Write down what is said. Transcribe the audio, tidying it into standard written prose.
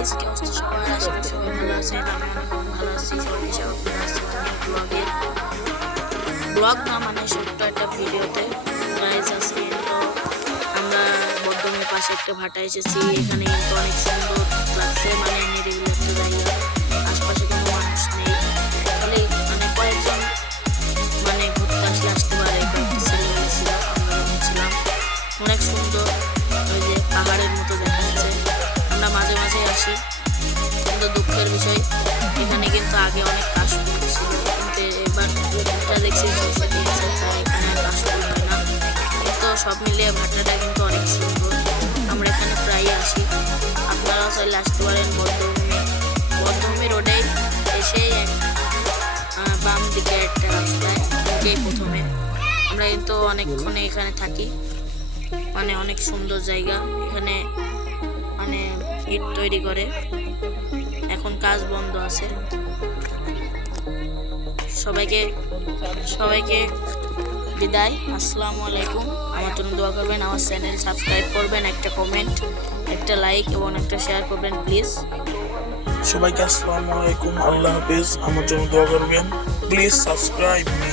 Guys, কি অবস্থা সবার? আশা করি সবাই ভালো আছেন। আমি অনেক ভালো আছি। সবাইকে স্বাগত জানাচ্ছি ব্লগে। ব্লগ না মানে ছোট্ট একটা ভিডিওতে। গাইস, আজকে কিন্তু আমরা বর্ধমানের পাশে একটা ভাটা এসেছি। এখানে কিন্তু অনেক সুন্দর লাগছে, মানে নিরিবিলি একটা জায়গা, আশপাশে কোনো মানুষ নেই। তাহলে মানে কয়েকজন মানে ঘুরতে আসতে পারে। কয়েকটা ছেলে ছিল, আমরা ছিলাম। অনেক সুন্দর, ওই যে পাহাড়ের মতো দেখা যাচ্ছে। আমরা মাঝে মাঝে আসি, কিন্তু দুঃখের বিষয় এখানে কিন্তু আগে অনেক কাশফুল ছিল, কিন্তু এবার এটা দেখছি সরষে দিয়েছে, তাই এখানে আর কাশফুল হয় না। কিন্তু সব মিলিয়ে ভাটাটা কিন্তু অনেক সুন্দর। আমরা এখানে প্রায় আসি, আপনারাও চাইলে আসতে পারেন। বদ্ধভূমি রোডে এসে বাম দিকে একটা রাস্তায় ঢুকেই প্রথমে আমরা কিন্তু অনেকক্ষণে এখানে থাকি। মানে অনেক সুন্দর জায়গা। এখানে মানে ইট তৈরি করে, এখন কাজ বন্ধ আছে। সবাইকে বিদায়, আসসালামু আলাইকুম। আমার জন্য দোয়া করবেন, আমার চ্যানেল সাবস্ক্রাইব করবেন, একটা কমেন্ট, একটা লাইক এবং একটা শেয়ার করবেন প্লিজ। সবাইকে আসসালামু আলাইকুম, আল্লাহ হাফেজ। আমার জন্য দোয়া করবেন, প্লিজ সাবস্ক্রাইব মি।